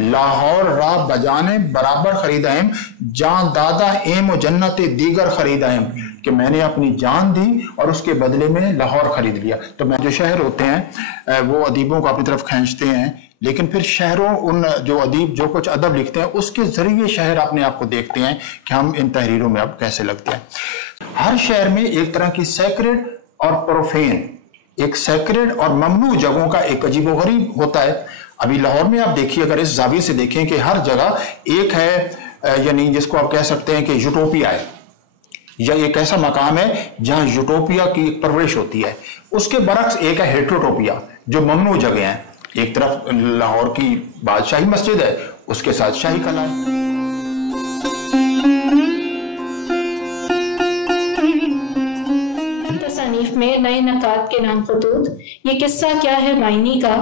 लाहौर रा बजाने बराबर खरीदायम, जान दादा एम व जन्नत दीगर खरीदायम, कि मैंने अपनी जान दी और उसके बदले में लाहौर खरीद लिया। तो मैं जो शहर होते हैं वो अदीबों को अपनी तरफ खींचते हैं, लेकिन फिर शहरों उन जो अदीब जो कुछ अदब लिखते हैं उसके जरिए शहर अपने आप को देखते हैं कि हम इन तहरीरों में अब कैसे लगते हैं। हर शहर में एक तरह की सैक्रेड और प्रोफेन, एक सैक्रेड और ममनू जगहों का एक अजीबोगरीब होता है। अभी लाहौर में आप देखिए, अगर इस जाविये से देखें कि हर जगह एक है, यानी जिसको आप कह सकते हैं कि यूटोपिया है, या एक ऐसा मकाम है जहां यूटोपिया की परवरिश होती है। उसके बरक्स एक है हेट्रोटोपिया, जो ममनू जगह हैं। एक तरफ लाहौर की बादशाही मस्जिद है, उसके साथ शाही कला है। तसानीफ में नए नकात के नाम खतूत, ये किस्सा क्या है बाइनी का,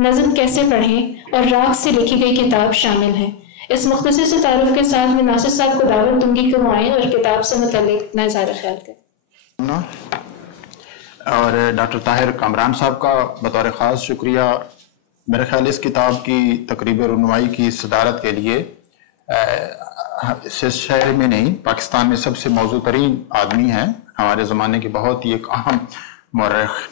नज़्म कैसे पढ़ें और राग से लिखी गई किताब शामिल है। इस मुख्तसर से तारुफ के साथ मैं नासिर साहब को दावत दूंगी कि वो आए और किताब से मुतल्लिक़ अपना इज़हार ख्याल करें। और डॉक्टर ताहिर कामरान साहब का बतौर ख़ास शुक्रिया। मेरे ख्याल इस किताब की तकरीब रुनमाई की सदारत के लिए इस शहर में नहीं पाकिस्तान में सबसे मौजू तरीन आदमी हैं, हमारे ज़माने के बहुत ही एक अहम मौरख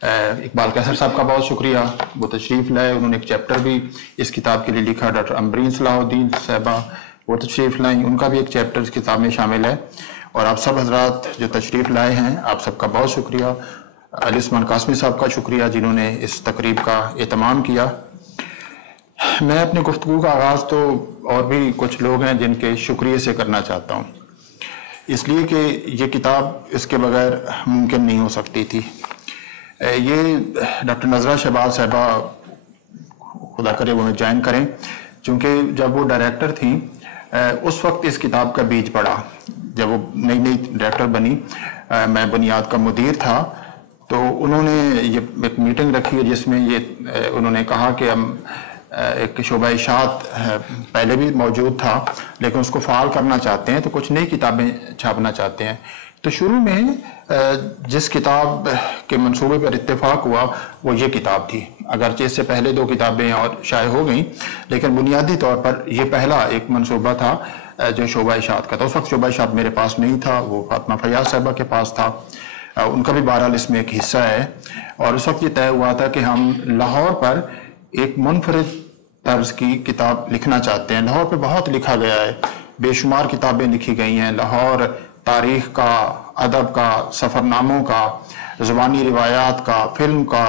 इकबाल कैसर साहब का बहुत शुक्रिया। वो तशरीफ़ लाए, उन्होंने एक चैप्टर भी इस किताब के लिए लिखा। डॉक्टर अम्बरीन सलाहुद्दीन साहबा वो तशरीफ़ लाई, उनका भी एक चैप्टर इस किताब में शामिल है। और आप सब हजरात जो तशरीफ़ लाए हैं, आप सबका बहुत शुक्रिया। अली उस्मान कासमी साहब का शुक्रिया जिन्होंने इस तकरीब का एहतमाम किया। मैं अपनी गुफ्तगू का आगाज़ तो और भी कुछ लोग हैं जिनके शुक्रिया से करना चाहता हूँ, इसलिए कि ये किताब इसके बगैर मुमकिन नहीं हो सकती थी। ये डॉक्टर नज़रा शहबाज साहबा, खुदा करे वो ज्वाइन करें, क्योंकि जब वो डायरेक्टर थी उस वक्त इस किताब का बीज पड़ा। जब वो नई नई डायरेक्टर बनी, मैं बुनियाद का मुदीर था, तो उन्होंने ये एक मीटिंग रखी है जिसमें ये उन्होंने कहा कि हम एक शोबा इशात पहले भी मौजूद था लेकिन उसको फ़ाल करना चाहते हैं, तो कुछ नई किताबें छापना चाहते हैं। तो शुरू में जिस किताब के मंसूबे पर इत्तेफाक हुआ वो ये किताब थी, अगरचे इससे पहले 2 किताबें और शाये हो गई, लेकिन बुनियादी तौर पर ये पहला एक मंसूबा था जो शोबा इशात का था। उस वक्त शोबा इशात मेरे पास नहीं था, वो फातिमा फयाज साहबा के पास था। उनका भी बहरहाल इसमें एक हिस्सा है। और उस वक्त ये तय हुआ था कि हम लाहौर पर एक मुनफरिद तर्ज की किताब लिखना चाहते हैं। लाहौर पे बहुत लिखा गया है, बेशुमार किताबें लिखी गई हैं। लाहौर तारीख का, अदब का, सफ़रनामों का, ज़ुबानी रिवायात का, फिल्म का,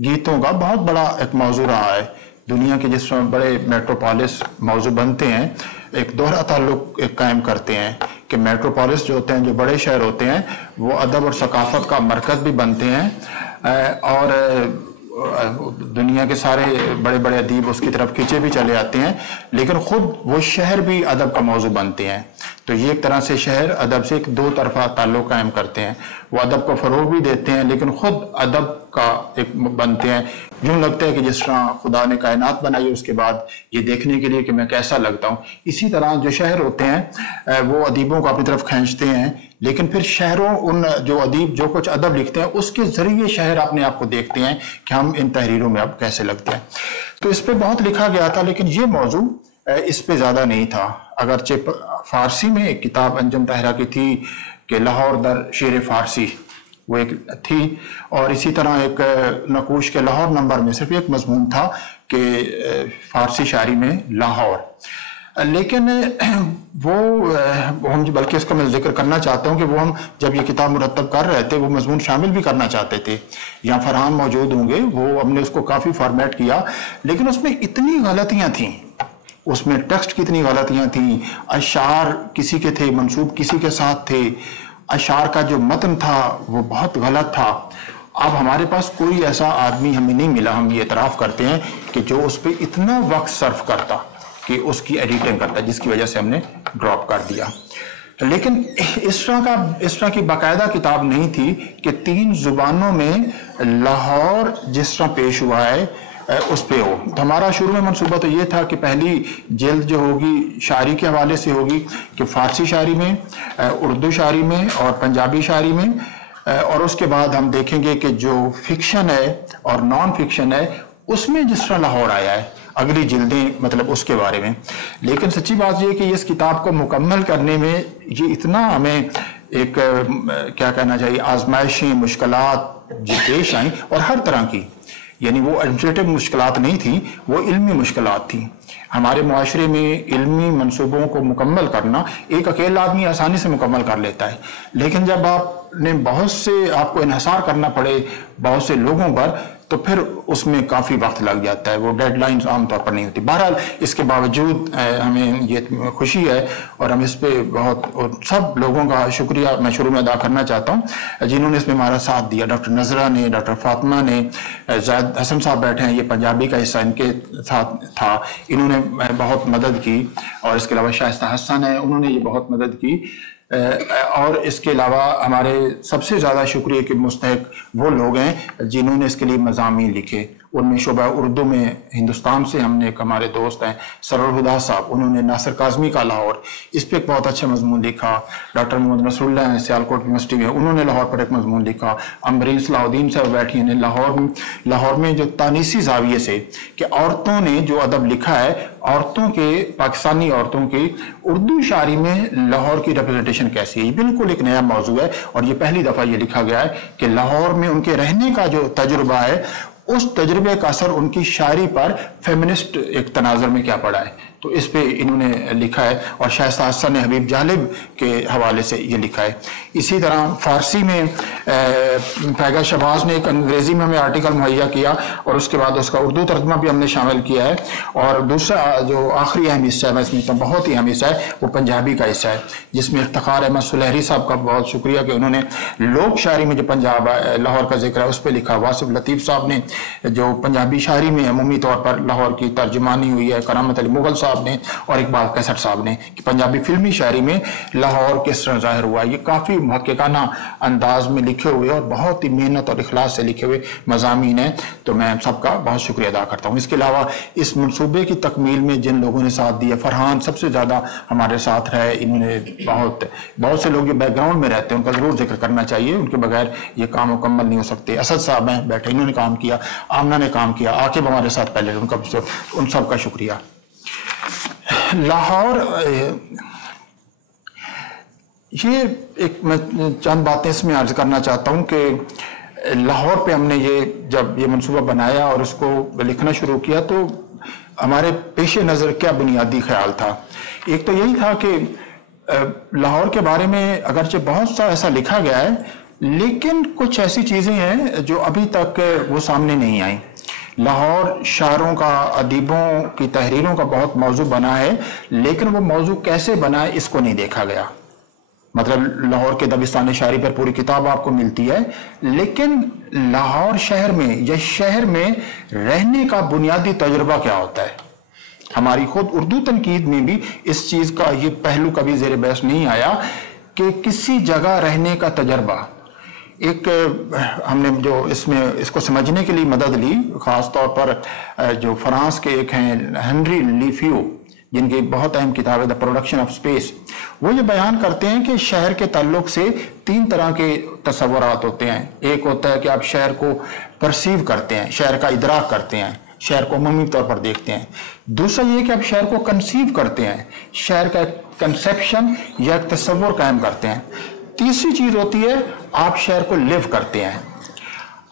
गीतों का बहुत बड़ा एक मौजू रहा है। दुनिया के जिस समय बड़े मेट्रोपोलिस मौजू बनते हैं, एक दोहरा ताल्लुक एक कायम करते हैं कि मेट्रोपोलिस जो होते हैं, जो बड़े शहर होते हैं, वो अदब और सकाफत का मरकज़ भी बनते हैं और दुनिया के सारे बड़े बड़े अदीब उसकी तरफ खींचे भी चले आते हैं, लेकिन ख़ुद वो शहर भी अदब का मौजू बनते हैं। तो ये एक तरह से शहर अदब से एक दो तरफा ताल्लुक कायम करते हैं। वो अदब को फ़रोग़ भी देते हैं लेकिन ख़ुद अदब का एक बनते हैं। यूँ लगता है कि जिस तरह खुदा ने कायनात बनाई उसके बाद ये देखने के लिए कि मैं कैसा लगता हूँ, इसी तरह जो शहर होते हैं वो अदीबों को अपनी तरफ खींचते हैं, लेकिन फिर शहरों उन जो अदीब जो कुछ अदब लिखते हैं उसके ज़रिए शहर अपने आप को देखते हैं कि हम इन तहरीरों में अब कैसे लगते हैं। तो इस पर बहुत लिखा गया था, लेकिन ये मौजू इस पे ज़्यादा नहीं था। अगरचे फ़ारसी में एक किताब अंजुम ताहिरा की थी कि लाहौर दर शेर फ़ारसी, वो एक थी, और इसी तरह एक नकूश के लाहौर नंबर में सिर्फ एक मजमून था कि फ़ारसी शायरी में लाहौर। लेकिन वो हम बल्कि इसका मैं जिक्र करना चाहता हूँ कि वो हम जब ये किताब मुरतब कर रहे थे वो मजमून शामिल भी करना चाहते थे। यहाँ फरहान मौजूद होंगे, वो हमने उसको काफ़ी फॉर्मेट किया, लेकिन उसमें इतनी गलतियाँ थीं, उसमें टेक्स्ट की इतनी गलतियाँ थीं, अशार किसी के थे, मंसूब किसी के साथ थे, अशार का जो मतन था वो बहुत गलत था। अब हमारे पास कोई ऐसा आदमी हमें नहीं मिला, हम ये इतराफ़ करते हैं, कि जो उस पर इतना वक्त सर्फ करता कि उसकी एडिटिंग करता, जिसकी वजह से हमने ड्रॉप कर दिया। लेकिन इस तरह की बाकायदा किताब नहीं थी कि 3 ज़ुबानों में लाहौर जिस तरह पेश हुआ है उस पे हो। तो हमारा शुरू में मंसूबा तो ये था कि पहली जिल्द जो होगी शायरी के हवाले से होगी, कि फ़ारसी शायरी में, उर्दू शायरी में और पंजाबी शायरी में, और उसके बाद हम देखेंगे कि जो फिक्शन है और नॉन फिक्शन है उसमें जिस तरह लाहौर आया है। अगली जिल्दें मतलब उसके बारे में। लेकिन सच्ची बात यह कि इस किताब को मुकम्मल करने में ये इतना हमें एक क्या कहना चाहिए, आजमाइशें, मुश्किलात जो पेश आई, और हर तरह की, यानी वो एडमिनिस्ट्रेटिव मुश्किलात नहीं थी, वो इल्मी मुश्किलात थी। हमारे मुआशरे में इल्मी मंसूबों को मुकम्मल करना एक अकेला आदमी आसानी से मुकम्मल कर लेता है, लेकिन जब आपने बहुत से, आपको इन्हिसार करना पड़े बहुत से लोगों पर, तो फिर उसमें काफ़ी वक्त लग जाता है, वो डेडलाइंस आमतौर पर नहीं होती। बहरहाल इसके बावजूद हमें ये खुशी है और हम इस पे बहुत, और सब लोगों का शुक्रिया मैं शुरू में अदा करना चाहता हूँ जिन्होंने इसमें हमारा साथ दिया। डॉक्टर नजरा ने, डॉक्टर फातिमा ने, ज़ैद हसन साहब बैठे हैं, ये पंजाबी का हिस्सा इनके साथ था, इन्होंने बहुत मदद की, और इसके अलावा शाइस्ता हसन है, उन्होंने ये बहुत मदद की, और इसके अलावा हमारे सबसे ज़्यादा शुक्रिया के मुस्तहिक वो लोग हैं जिन्होंने इसके लिए मज़ामीन लिखे। उनमें शोबा उर्दू में हिंदुस्तान से हमने एक हमारे दोस्त हैं सरवर हुदा साहब, उन्होंने नासिर काज़मी का लाहौर, इस पर एक बहुत अच्छा मजमून लिखा। डॉक्टर मोहम्मद नसरुल्लाह हैं सियालकोट यूनिवर्सिटी में, उन्होंने लाहौर पर एक मजमून लिखा। अम्बरीन सलाहुद्दीन साहब बैठी हैं लाहौर में जो तानीसी जाविये से कि औरतों ने जो अदब लिखा है, औरतों के, पाकिस्तानी औरतों की उर्दू शायरी में लाहौर की रिप्रेजेंटेशन कैसी है, बिल्कुल एक नया मौजू है, और ये पहली दफ़ा ये लिखा गया है कि लाहौर में उनके रहने का जो तजुर्बा है, उस तजुर्बे का असर उनकी शायरी पर फेमिनिस्ट एक तनाज़ुर में क्या पड़ा है, तो इस पे इन्होंने लिखा है। और शाइस्ता हसन ने हबीब जालिब के हवाले से ये लिखा है। इसी तरह फारसी में फैगा शहबाज ने एक अंग्रेजी में हमें आर्टिकल मुहैया किया, और उसके बाद उसका उर्दू तर्जुमा भी हमने शामिल किया है। और दूसरा जो आखिरी अहम हिस्सा है, मैं इसमें तो बहुत ही अहम हिस्सा है, वो पंजाबी का हिस्सा है, जिसमें इफ्तिखार अहमद सुलहरी साहब का बहुत शुक्रिया कि उन्होंने लोक शायरी में जो पंजाब लाहौर का जिक्र है उस पर लिखा। वासिफ लतीफ़ साहब ने जो पंजाबी शायरी में अमूमी तौर पर लाहौर की तर्जुमानी हुई है, करामत अली मुगल साहब ने और इकबाल कैसर साहब ने, कि पंजाबी फिल्मी शायरी में लाहौर किस तरह जाहिर हुआ, ये काफ़ी मुहक्किकाना अंदाज में लिखे हुए और बहुत ही मेहनत और इखलास से लिखे हुए मज़ामीन हैं। तो मैं सबका बहुत शुक्रिया अदा करता हूँ। इसके अलावा इस मनसूबे की तकमील में जिन लोगों ने साथ दिया, फरहान सबसे ज़्यादा हमारे साथ रहे, इन्होंने बहुत से लोग जो बैकग्राउंड में रहते हैं उनका ज़रूर जिक्र करना चाहिए, उनके बगैर ये काम मुकम्मल नहीं हो सकते। असद साहब हैं बैठे, इन्होंने काम किया, आमना ने काम किया, आकिब हमारे साथ पहले, उन सब का शुक्रिया। लाहौर, ये एक मैं चंद बातें इसमें अर्ज करना चाहता हूँ कि लाहौर पे हमने ये जब ये मनसूबा बनाया और उसको लिखना शुरू किया, तो हमारे पेश नज़र क्या बुनियादी ख्याल था। एक तो यही था कि लाहौर के बारे में अगरचे बहुत सा ऐसा लिखा गया है, लेकिन कुछ ऐसी चीज़ें हैं जो अभी तक वो सामने नहीं आई। लाहौर शायरों का, अदीबों की तहरीरों का बहुत मौजू बना है, लेकिन वो मौजू कैसे बना है इसको नहीं देखा गया। मतलब लाहौर के दबिस्तान शायरी पर पूरी किताब आपको मिलती है, लेकिन लाहौर शहर में या शहर में रहने का बुनियादी तजुर्बा क्या होता है। हमारी खुद उर्दू तनकीद में भी इस चीज़ का ये पहलू कभी ज़ेर बहस नहीं आया कि किसी जगह रहने का तजर्बा। एक हमने जो इसमें इसको समझने के लिए मदद ली, ख़ास तौर पर जो फ्रांस के एक हैं हेनरी लीफ्यू, जिनकी बहुत अहम किताब है द प्रोडक्शन ऑफ स्पेस, वो ये बयान करते हैं कि शहर के ताल्लुक से 3 तरह के तसव्वुरात होते हैं। एक होता है कि आप शहर को परसीव करते हैं, शहर का इदराक करते हैं, शहर को अमूमी तौर पर देखते हैं। दूसरा ये कि आप शहर को कंसीव करते हैं, शहर का कंसेप्शन या तस्वुर कायम करते हैं। तीसरी चीज होती है आप शहर को लिव करते हैं।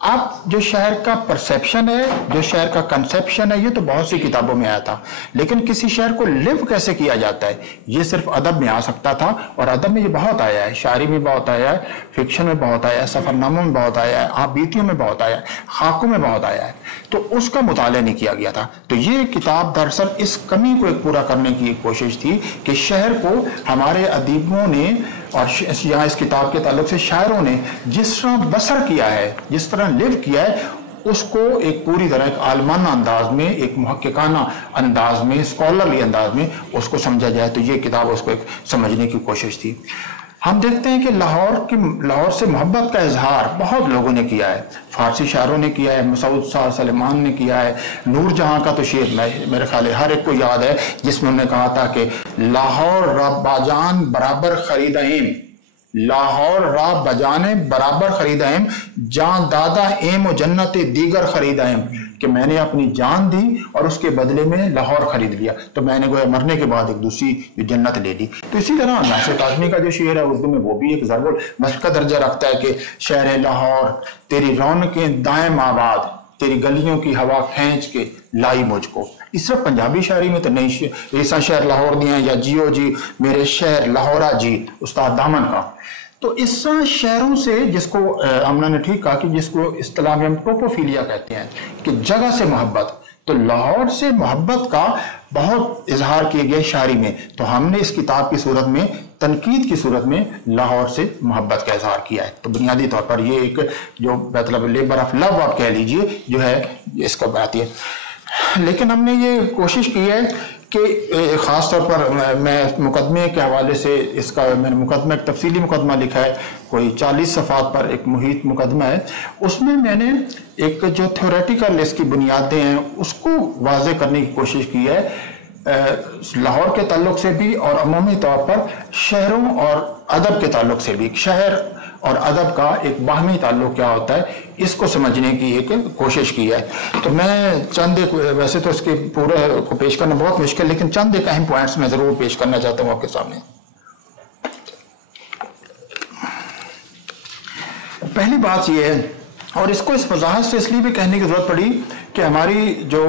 आप जो शहर का परसेप्शन है, जो शहर का कंसेप्शन है, ये तो बहुत सी किताबों में आया था, लेकिन किसी शहर को लिव कैसे किया जाता है ये सिर्फ अदब में आ सकता था, और अदब में ये बहुत आया है, शायरी में बहुत आया है, फिक्शन में बहुत आया है, सफरनामों में बहुत आया है, आप बीतियों में बहुत आया है, खाकों में बहुत आया है, तो उसका मुताला नहीं किया गया था। तो ये किताब दरअसल इस कमी को एक पूरा करने की एक कोशिश थी कि शहर को हमारे अदीबों ने और यहाँ इस किताब के ताल्लुक से शायरों ने जिस तरह बसर किया है, जिस तरह लिव किया है, उसको एक पूरी तरह एक आलमाना अंदाज में, एक मुहक्किकाना अंदाज में, स्कॉलरली अंदाज में उसको समझा जाए। तो ये किताब उसको एक समझने की कोशिश थी। हम देखते हैं कि लाहौर से मोहब्बत का इजहार बहुत लोगों ने किया है। फारसी शायरों ने किया है, मसूद शाह सलेमान ने किया है, नूर जहां का तो शेर मेरे ख्याल है हर एक को याद है, जिसमें उन्होंने कहा था कि लाहौर रब बाजान बराबर खरीदाहिम, लाहौर राब बजाने बराबर खरीदाहिम, जान दादा एम व जन्नत दीगर खरीदाहिम, कि मैंने अपनी जान दी और उसके बदले में लाहौर खरीद लिया, तो मैंने गोया मरने के बाद एक दूसरी जन्नत ले ली। तो इसी तरह नासिर काज़मी का जो शेर है उर्दू में, वो भी एक ज़रबुल मस्ल का दर्जा रखता है कि शहर लाहौर तेरी रौनकें दाएम आबाद, तेरी गलियों की हवा खींच के लाई मुझको। इस तरह पंजाबी शायरी में तो नहीं, ऐसा शहर लाहौर दिया या जियो जी मेरे शहर लाहौरा जी उस्ताद दामन का। तो इस शहरों से, जिसको अमना ने ठीक कहा कि जिसको इस्तिलाह में हम टोपोफिलिया कहते हैं कि जगह से मोहब्बत, तो लाहौर से मोहब्बत का बहुत इजहार किए गए शायरी में। तो हमने इस किताब की सूरत में, तनकीद की सूरत में लाहौर से मोहब्बत का इजहार किया है। तो बुनियादी तौर पर ये एक जो मतलब लेबर ऑफ लव आप कह लीजिए जो है इसको बनाती है। लेकिन हमने ये कोशिश की है कि ख़ास तौर पर मैं मुकदमे के हवाले से, इसका मैंने मुकदमा एक तफसीली मुकदमा लिखा है, कोई 40 सफ़ात पर एक मुहित मुकदमा है। उसमें मैंने एक जो थ्योरेटिकल इसकी बुनियादें हैं उसको वाज़े करने की कोशिश की है, लाहौर के ताल्लुक से भी और अमूमी तौर पर शहरों और अदब के ताल्लुक से भी। शहर और अदब का एक बाहमी ताल्लुक क्या होता है, इसको समझने की एक कोशिश की है। तो मैं चंद एक, वैसे तो इसके पूरे को पेश करना बहुत मुश्किल, लेकिन चंद एक अहम पॉइंट्स मैं ज़रूर पेश करना चाहता हूँ आपके सामने। पहली बात यह है, और इसको इस वजाहत से इसलिए भी कहने की ज़रूरत पड़ी कि हमारी जो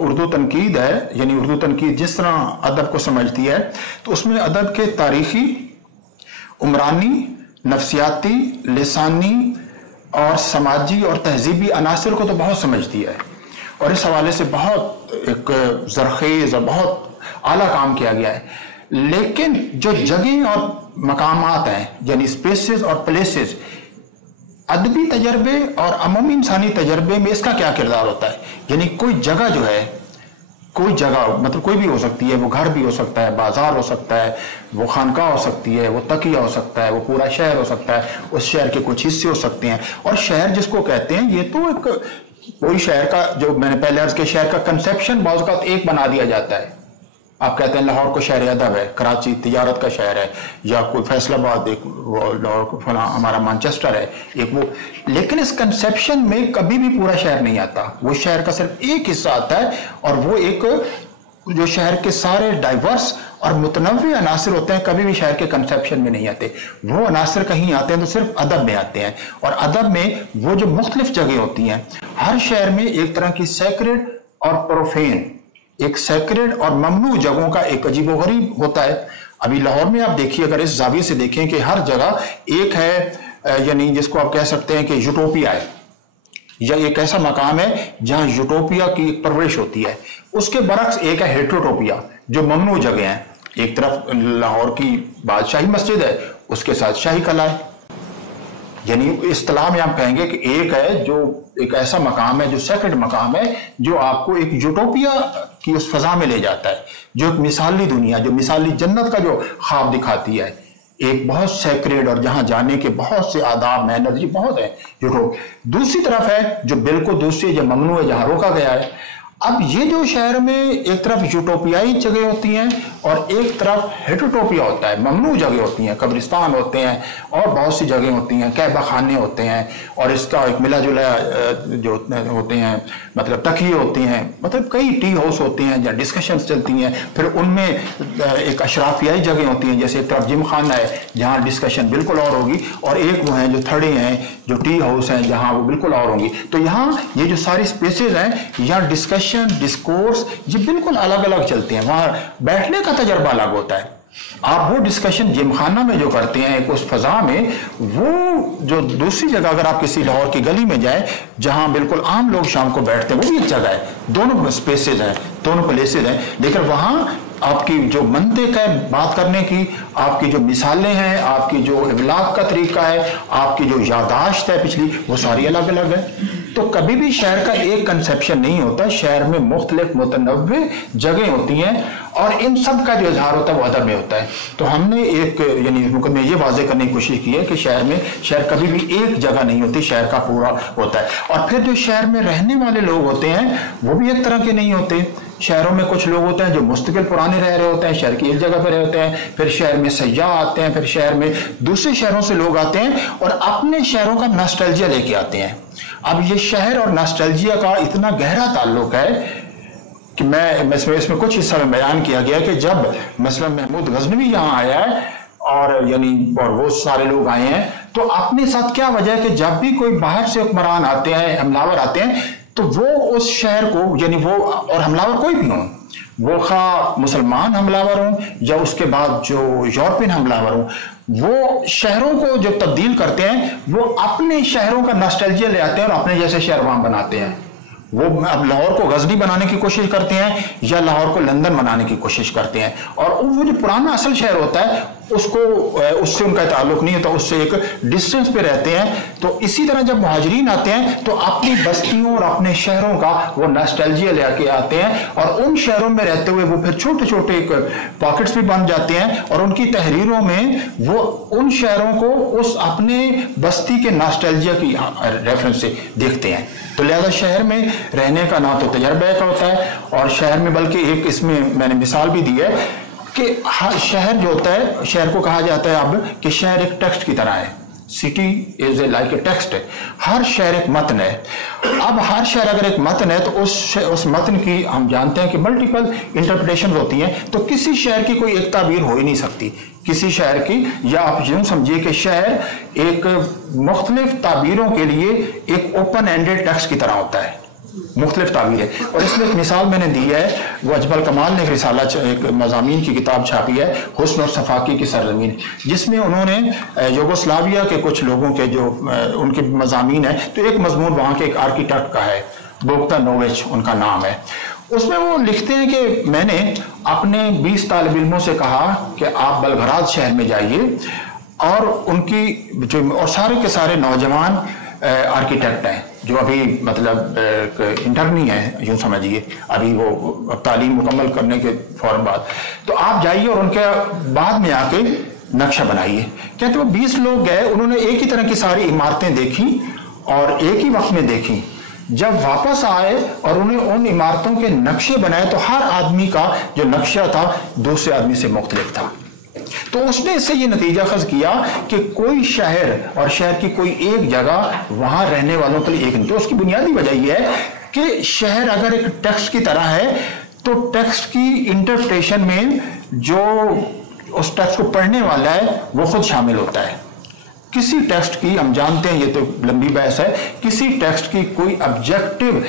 उर्दू तनकीद है, यानी उर्दू तनकीद जिस तरह अदब को समझती है, तो उसमें अदब के तारीख़ी, उमरानी, नफ्सियाती, लिसानी और समाजी और तहजीबी अनासर को तो बहुत समझती है, और इस हवाले से बहुत एक ज़रखेज़ और बहुत आला काम किया गया है। लेकिन जो जगह और मकामात हैं, यानी स्पेसेस और प्लेसेस, अदबी तजर्बे और अमूमी इंसानी तजर्बे में इसका क्या किरदार होता है। यानी कोई जगह जो है, कोई जगह मतलब कोई भी हो सकती है, वो घर भी हो सकता है, बाजार हो सकता है, वो खानकाह हो सकती है, वो तकिया हो सकता है, वो पूरा शहर हो सकता है, उस शहर के कुछ हिस्से हो सकते हैं। और शहर जिसको कहते हैं, ये तो एक कोई शहर का, जो मैंने पहले अर्ज के शहर का कंसेप्शन बाज़ औक़ात एक बना दिया जाता है। आप कहते हैं लाहौर को शहर अदब है, कराची तिजारत का शहर है, या कोई फैसलाबाद एक लाहौर फला हमारा मैनचेस्टर है एक वो, लेकिन इस कंसेप्शन में कभी भी पूरा शहर नहीं आता। वो शहर का सिर्फ एक हिस्सा आता है, और वो एक जो शहर के सारे डाइवर्स और मुतनव्वी अनासर होते हैं कभी भी शहर के कंसेप्शन में नहीं आते। वो अनासर कहीं आते हैं तो सिर्फ अदब में आते हैं, और अदब में वो जो मुख्तलिफ जगह होती हैं, हर शहर में एक तरह की सैक्रेड और प्रोफेन, एक सैक्रेड और ममनू जगहों का एक अजीबोगरीब होता है। अभी लाहौर में आप देखिए, अगर इस जाविये से देखें कि हर जगह एक है, यानी जिसको आप कह सकते हैं कि यूटोपिया है, या एक ऐसा मकाम है जहां यूटोपिया की एक परवरिश होती है। उसके बरक्स एक है हेट्रोटोपिया, जो ममनू जगह है। एक तरफ लाहौर की बादशाही मस्जिद है, उसके साथ शाही कला है। यानी इस्तिलाह में हम कहेंगे कि एक है जो एक ऐसा मकाम है, जो सेक्रेड मकाम है, जो आपको एक यूटोपिया की उस फजा में ले जाता है, जो एक मिसाली दुनिया, जो मिसाली जन्नत का जो ख्वाब दिखाती है, एक बहुत सेक्रेड और जहां जाने के बहुत से आदाब मैनर्स ये बहुत है यूटोप। दूसरी तरफ है जो बिल्कुल दूसरी, जो ममनू है, जहां रोका गया है। अब ये जो शहर में एक तरफ यूटोपियाई जगह होती हैं और एक तरफ हेट्रोटोपिया होता है, ममनू जगह होती हैं, कब्रिस्तान होते हैं और बहुत सी जगह होती हैं, कहबा खाने होते हैं, और इसका एक मिला जुला जो होते हैं, मतलब तकिए होते हैं, मतलब कई टी हाउस होते हैं जहाँ डिस्कशंस चलती हैं। फिर उनमें एक अशराफियाई जगह होती हैं, जैसे एक तरफ जिम खाना है जहाँ डिस्कशन बिल्कुल और होगी, और एक वो हैं जो थड़े हैं, जो टी हाउस हैं, जहाँ वो बिल्कुल और होंगी। तो यहाँ ये जो सारी स्पेसेस हैं, यहाँ डिस्कशन, डिस्कोर्स ये बिल्कुल अलग अलग चलते हैं। वहां बैठने का तजर्बा अलग होता है। आप वो डिस्कशन जिमखाना में जो करते हैं एक उस फजा में, वो जो दूसरी जगह अगर आप किसी लाहौर की गली में जाए जहां बिल्कुल आम लोग शाम को बैठते हैं, वो भी एक जगह है, दोनों स्पेसेस हैं, दोनों प्लेसेस हैं, लेकिन वहां आपकी जो मंतिक है बात करने की, आपकी जो मिसालें हैं, आपकी जो इबलाग का तरीका है, आपकी जो यादाश्त है पिछली, वो सारी अलग अलग है। तो कभी भी शहर का एक कंसेप्शन नहीं होता, शहर में मुख्तलिफ मुतनव्वे जगह होती हैं, और इन सब का जो इजहार होता है वो अदब में होता है। तो हमने एक यानी मुकदमे ये वाजे करने की कोशिश की है कि शहर कभी भी एक जगह नहीं होती, शहर का पूरा होता है। और फिर जो शहर में रहने वाले लोग होते हैं वो भी एक तरह के नहीं होते। शहरों में कुछ लोग होते हैं जो मुस्तकिल पुराने रह रहे होते हैं, शहर की एक जगह पर रहते हैं, फिर शहर में सयाह आते हैं, फिर शहर में दूसरे शहरों से लोग आते हैं और अपने शहरों का नॉस्टैल्जिया लेके आते हैं। अब ये शहर और नॉस्टैल्जिया का इतना गहरा ताल्लुक है कि मैं इसमें कुछ हिस्सा में बयान किया गया कि जब मसलन महमूद गजनवी यहाँ आया है और वो सारे लोग आए हैं, तो अपने साथ क्या वजह है कि जब भी कोई बाहर से हुक्मरान आते हैं, हमलावर आते हैं, तो वो उस शहर को, यानी वो, और हमलावर कोई भी हो, वो खा मुसलमान हमलावर हों या उसके बाद जो यूरोपियन हमलावर हों, वो शहरों को जो तब्दील करते हैं वो अपने शहरों का नॉस्टैल्जिया ले आते हैं और अपने जैसे शहर वहां बनाते हैं। वो अब लाहौर को गजनी बनाने की कोशिश करते हैं या लाहौर को लंदन बनाने की कोशिश करते हैं, और वो जो पुराना असल शहर होता है उससे उनका ताल्लुक नहीं होता, उससे एक डिस्टेंस पे रहते हैं। तो इसी तरह जब मुहाजिरीन आते हैं तो अपनी बस्तियों और अपने शहरों का वो नॉस्टैल्जिया लेके आते हैं, और उन शहरों में रहते हुए वो फिर छोटे छोटे पॉकेट्स भी बन जाते हैं, और उनकी तहरीरों में वो उन शहरों को उस अपने बस्ती के नॉस्टैल्जिया की रेफरेंस से देखते हैं। तो लिहाजा शहर में रहने का ना तो तजर्बे का होता है, और शहर में बल्कि एक इसमें मैंने मिसाल भी दी है कि शहर जो होता है, शहर को कहा जाता है अब कि शहर एक टेक्स्ट की तरह है। City is a like a text है, हर शहर एक मतन है। अब हर शहर अगर एक मतन है तो उस मतन की हम जानते हैं कि मल्टीपल इंटरप्रिटेशन होती हैं, तो किसी शहर की कोई एक ताबीर हो ही नहीं सकती किसी शहर की, या आप यूं समझिए कि शहर एक मुख्तलिफ ताबीरों के लिए एक ओपन एंडेड टेक्स्ट की तरह होता है, मुख्तलिफ ताबीर है। और इसमें एक मिसाल मैंने दी है, वो अजमल कमाल ने एक रिसाला, एक मज़ामीन की किताब छापी है, हुस्न और सफाकी की सरजमीन, जिसमें उन्होंने यूगोस्लाविया के कुछ लोगों के जो उनके मज़ामीन है, तो एक मजमून वहाँ के एक आर्किटेक्ट का है, बोक्ता नोविच उनका नाम है। उसमें वो लिखते हैं कि मैंने अपने 20 तालिब इल्मों से कहा कि आप बलगराद शहर में जाइए, और उनकी जो और सारे के सारे नौजवान आर्किटेक्ट हैं जो अभी मतलब इंटर्नी है, यूं समझिए, अभी वो तालीम मुकम्मल करने के फौरन बाद, तो आप जाइए और उनके बाद में आके नक्शा बनाइए। कहते वो 20 लोग गए, उन्होंने एक ही तरह की सारी इमारतें देखी और एक ही वक्त में देखी। जब वापस आए और उन्हें उन इमारतों के नक्शे बनाए तो हर आदमी का जो नक्शा था दूसरे आदमी से मुख्तलिफ था। तो उसने इससे ये नतीजा खज किया कि कोई शहर और शहर की कोई एक जगह वहां रहने वालों के लिए एक नहीं। तो उसकी बुनियादी वजह यह है कि शहर अगर एक टेक्स्ट की तरह है तो टेक्स्ट की इंटरप्रिटेशन में जो उस टेक्स्ट को पढ़ने वाला है वो खुद शामिल होता है। किसी टेक्स्ट की, हम जानते हैं ये तो लंबी बहस है, किसी टेक्स्ट की कोई ऑब्जेक्टिव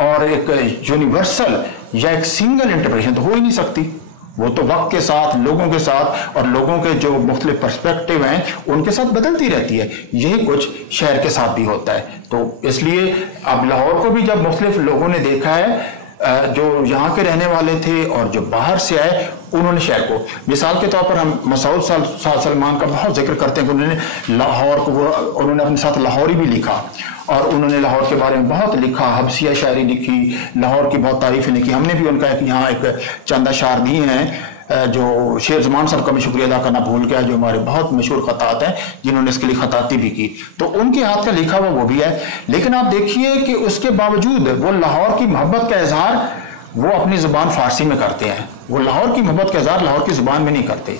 और एक यूनिवर्सल या एक सिंगल इंटरप्रिटेशन तो हो ही नहीं सकती। वो तो वक्त के साथ, लोगों के साथ और लोगों के जो मुख्तलिफ पर्सपेक्टिव हैं उनके साथ बदलती रहती है। यही कुछ शहर के साथ भी होता है। तो इसलिए अब लाहौर को भी जब मुख्तलिफ लोगों ने देखा है, जो यहाँ के रहने वाले थे और जो बाहर से आए, उन्होंने शहर को, मिसाल के तौर पर हम मसूद सलमान का बहुत जिक्र करते हैं कि उन्होंने लाहौर को, उन्होंने अपने साथ लाहौरी भी लिखा और उन्होंने लाहौर के बारे में बहुत लिखा, हब्सिया शायरी लिखी, लाहौर की बहुत तारीफें लिखी। हमने भी उनका यहाँ एक चंद अशार दिए हैं, जो शेर ज़मान साहब का मैं शुक्रिया अदा करना भूल गया, जो हमारे बहुत मशहूर खतात हैं जिन्होंने इसके लिए खताती भी की, तो उनके हाथ का लिखा हुआ वो भी है। लेकिन आप देखिए कि उसके बावजूद वो लाहौर की मोहब्बत का इजहार वो अपनी ज़ुबान फारसी में करते हैं, वो लाहौर की मोहब्बत का इजहार लाहौर की ज़ुबान में नहीं करते।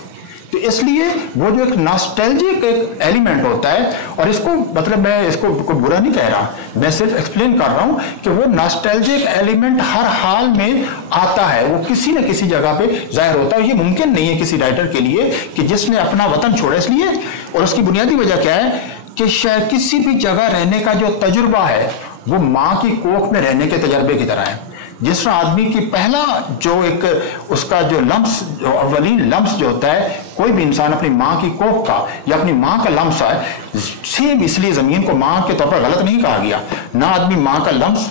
तो इसलिए वो जो एक नॉस्टैल्जिक एक एलिमेंट होता है, और इसको मतलब मैं इसको कोई बुरा नहीं कह रहा, मैं सिर्फ एक्सप्लेन कर रहा हूं कि वो नॉस्टैल्जिक एलिमेंट हर हाल में आता है, वो किसी न किसी जगह पे जाहिर होता है। ये मुमकिन नहीं है किसी राइटर के लिए कि जिसने अपना वतन छोड़ा, इसलिए, और उसकी बुनियादी वजह क्या है कि शायद किसी भी जगह रहने का जो तजुर्बा है वो माँ की कोख में रहने के तजर्बे की तरह है। जिस तरह आदमी की पहला जो एक उसका जो लम्स, जो अवलीन लम्स जो होता है, कोई भी इंसान अपनी माँ की कोख का या अपनी माँ का लम्स है, सेम इसलिए जमीन को माँ के तौर पर गलत नहीं कहा गया। ना आदमी माँ का लम्स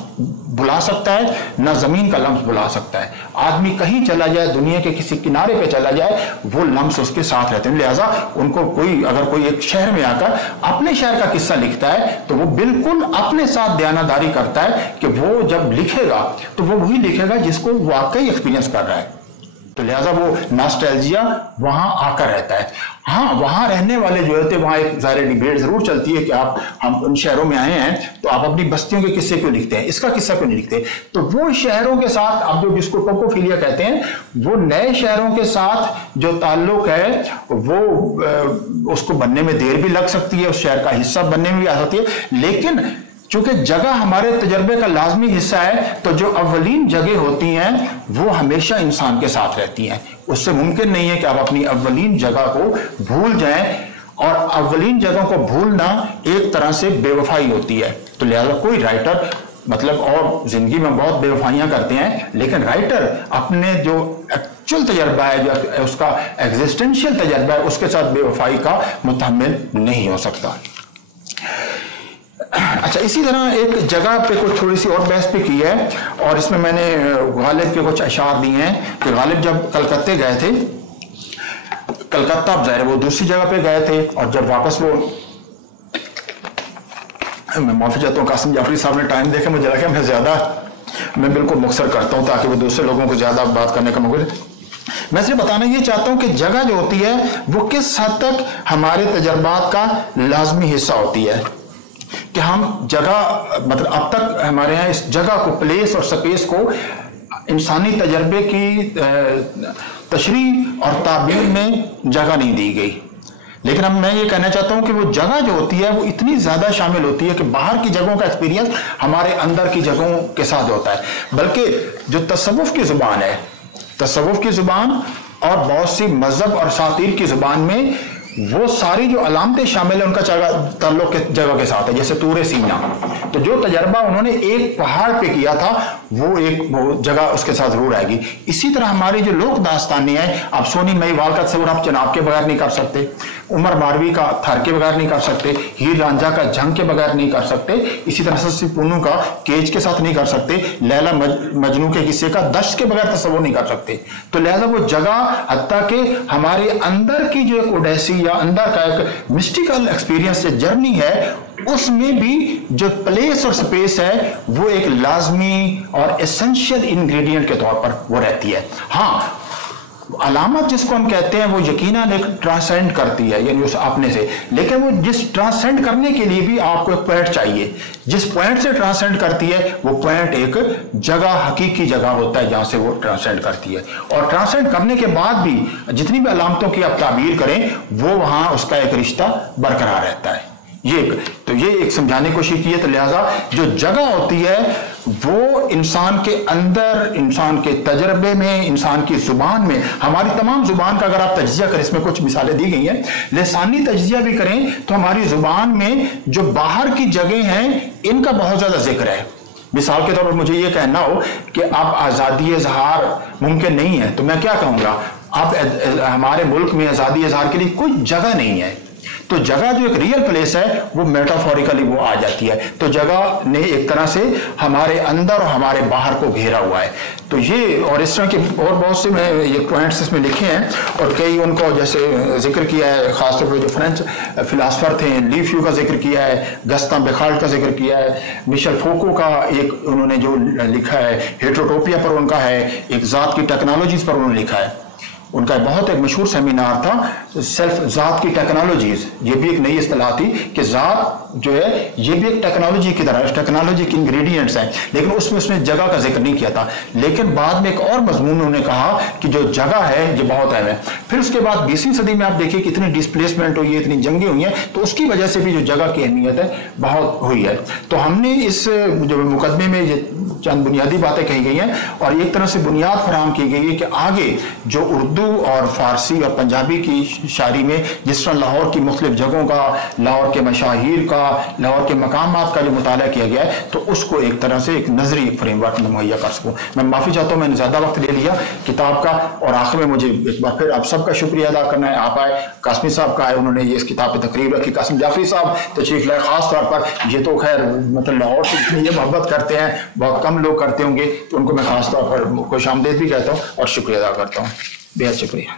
बुला सकता है, ना जमीन का लम्स बुला सकता है। आदमी कहीं चला जाए, दुनिया के किसी किनारे पे चला जाए, वो लम्स उसके साथ रहते हैं। लिहाजा उनको कोई, अगर कोई एक शहर में आकर अपने शहर का किस्सा लिखता है तो वो बिल्कुल अपने साथ दयानादारी करता है कि वो जब लिखेगा तो वो वही लिखेगा जिसको वाकई एक्सपीरियंस कर रहा है। तो लिहाजा वो नॉस्टैल्जिया वहां आकर रहता है। हाँ, वहां रहने वाले जो होते हैं, वहां एक ज़ाहिर डिबेट जरूर चलती है कि हम उन शहरों में आए हैं तो आप अपनी बस्तियों के किस्से क्यों लिखते हैं, इसका किस्सा क्यों नहीं लिखते। तो वो शहरों के साथ, अब जो जिसको टोपोफिलिया कहते हैं, वो नए शहरों के साथ जो ताल्लुक है वो उसको बनने में देर भी लग सकती है, उस शहर का हिस्सा बनने में भी आ सकती है, लेकिन चूंकि जगह हमारे तजर्बे का लाजमी हिस्सा है, तो जो अव्वलीन जगह होती हैं वो हमेशा इंसान के साथ रहती हैं। उससे मुमकिन नहीं है कि आप अपनी अव्वलीन जगह को भूल जाएं, और अव्वलीन जगह को भूलना एक तरह से बेवफाई होती है। तो लिहाजा कोई राइटर मतलब और जिंदगी में बहुत बेवफाइयां करते हैं, लेकिन राइटर अपने जो एक्चुअल तजर्बा है, जो उसका एग्जिस्टेंशियल तजर्बा है, उसके साथ बेवफाई का मुतहम्मिल नहीं हो सकता। अच्छा, इसी तरह एक जगह पे कुछ थोड़ी सी और बहस भी की है, और इसमें मैंने गालिब के कुछ अशार दिए हैं कि गालिब जब कलकत्ते गए थे, कलकत्ता अब ज़ाहिर वो दूसरी जगह पे गए थे, और जब वापस वो, मैं माफी चाहता हूँ कासिम जाफरी साहब ने टाइम देखे, मुझे लगा मैं बिल्कुल मुख्तसर करता हूँ ताकि वो दूसरे लोगों को ज्यादा बात करने का मौका। मैं सिर्फ बताना ये चाहता हूं कि जगह जो होती है वो किस हद तक हमारे तजर्बात का लाजमी हिस्सा होती है, कि हम जगह मतलब अब तक हमारे यहाँ इस जगह को, प्लेस और स्पेस को इंसानी तजर्बे की तशरीह और ताबीर में जगह नहीं दी गई। लेकिन अब मैं ये कहना चाहता हूं कि वो जगह जो होती है वो इतनी ज्यादा शामिल होती है कि बाहर की जगहों का एक्सपीरियंस हमारे अंदर की जगहों के साथ होता है। बल्कि जो तसव्वुफ की जुबान है, तसव्वुफ की जुबान और बहुत सी मजहब और सातीर की जुबान में वो सारी जो अलामतें शामिल है उनका ताल्लुक जगह के साथ है। जैसे तूरे सीना, तो जो तजर्बा उन्होंने एक पहाड़ पे किया था वो जगह उसके साथ जरूर आएगी। इसी तरह हमारी जो लोक दास्तानी है, आप सोनी महिवाल का तस्वुर आप चनाब के बगैर नहीं कर सकते, उमर मारवी का थर के बगैर नहीं कर सकते, हीर रांझा का जंग के बगैर नहीं कर सकते, इसी तरह सस्सी पुन्नू का केज के साथ नहीं कर सकते, लैला मजनू के किस्से का दश्त के बगैर तस्वुर नहीं कर सकते। तो लिहाजा वो जगह हत्ता के हमारे अंदर की जो एक ओडेसी या अंदर का एक मिस्टिकल एक्सपीरियंस जर्नी है, उसमें भी जो प्लेस और स्पेस है वो एक लाजमी और एसेंशियल इंग्रेडिएंट के तौर पर वो रहती है। हाँ, अलामत जिसको हम कहते हैं वो यकीनन एक ट्रांसेंड करती है, यानी उस अपने से, लेकिन वो जिस ट्रांसेंड करने के लिए भी आपको एक पॉइंट चाहिए। जिस पॉइंट से ट्रांसेंड करती है वो पॉइंट एक जगह, हकीकी जगह होता है जहां से वो ट्रांसेंड करती है। और ट्रांसेंड करने के बाद भी जितनी भी अलामतों की आप ताबीर करें वो वहां उसका एक रिश्ता बरकरार रहता है। ये एक समझाने की कोशिश की है। तो लिहाजा जो जगह होती है वो इंसान के अंदर, इंसान के तजर्बे में, इंसान की जुबान में, हमारी तमाम जुबान का अगर आप तज्जिया करें, इसमें कुछ मिसालें दी गई हैं, लिसानी तज्जिया भी करें तो हमारी जुबान में जो बाहर की जगह हैं इनका बहुत ज्यादा जिक्र है। मिसाल के तौर पर मुझे ये कहना हो कि आप आज़ादी इजहार मुमकिन नहीं है, तो मैं क्या कहूँगा, आप हमारे मुल्क में आज़ादी इजहार के लिए कोई जगह नहीं है। तो जगह जो एक रियल प्लेस है वो मेटाफोरिकली वो आ जाती है। तो जगह ने एक तरह से हमारे अंदर और हमारे बाहर को घेरा हुआ है। तो ये और इस तरह के और बहुत से मैं ये पॉइंट्स इसमें लिखे हैं, और कई उनको जैसे जिक्र किया है, खासतौर पर जो फ्रेंच फिलासफर थे, ली फ्यू का जिक्र किया है, गस्तां बेखाल्ट का जिक्र किया है, मिशेल फोको का एक उन्होंने जो लिखा है हेट्रोटोपिया पर उनका है, एक जात की टेक्नोलॉजीज पर उन्होंने लिखा है। उनका बहुत एक मशहूर सेमिनार था सेल्फ जात की टेक्नोलॉजीज। ये भी एक नई इस्तिलाह थी कि जात जो है ये भी एक टेक्नोलॉजी की तरह, टेक्नोलॉजी के इंग्रेडिएंट्स हैं, लेकिन उसमें उसने जगह का जिक्र नहीं किया था। लेकिन बाद में एक और मजमून उन्होंने कहा कि जो जगह है ये बहुत अहम है। फिर उसके बाद 20वीं सदी में आप देखिए कितनी डिस्प्लेसमेंट हुई है, इतनी जंगें हुई हैं, तो उसकी वजह से भी जो जगह की अहमियत है बहुत हुई है। तो हमने इस जो मुकदमे में ये चंद बुनियादी बातें कही गई हैं और एक तरह से बुनियाद फराहम की गई है कि आगे जो उर्दू और फारसी और पंजाबी की शायरी में जिस तरह लाहौर की मुख्तलिफ जगहों का, लाहौर के मशाहिर का, लाहौर के मकामात का जो मुताला किया गया है, तो उसको एक तरह से एक नजरी फ्रेमवर्क में मुहैया कर सकूं। मैं माफी चाहता हूं मैंने ज्यादा वक्त ले लिया किताब का, और आखिर में मुझे एक बार फिर आप सबका शुक्रिया अदा करना है। आप आए, कासमी साहब का आए, उन्होंने ये इस किताब पर तकरीर रखी, कासिम जाफरी साहब तशरीफ लाए, खास तौर पर ये तो खैर मतलब लाहौर से ये मोहब्बत करते हैं, बहुत कम लोग करते होंगे, तो उनको मैं खास तौर पर खुश आमदेद भी कहता हूँ और शुक्रिया अदा करता हूँ। बेहद शुक्रिया।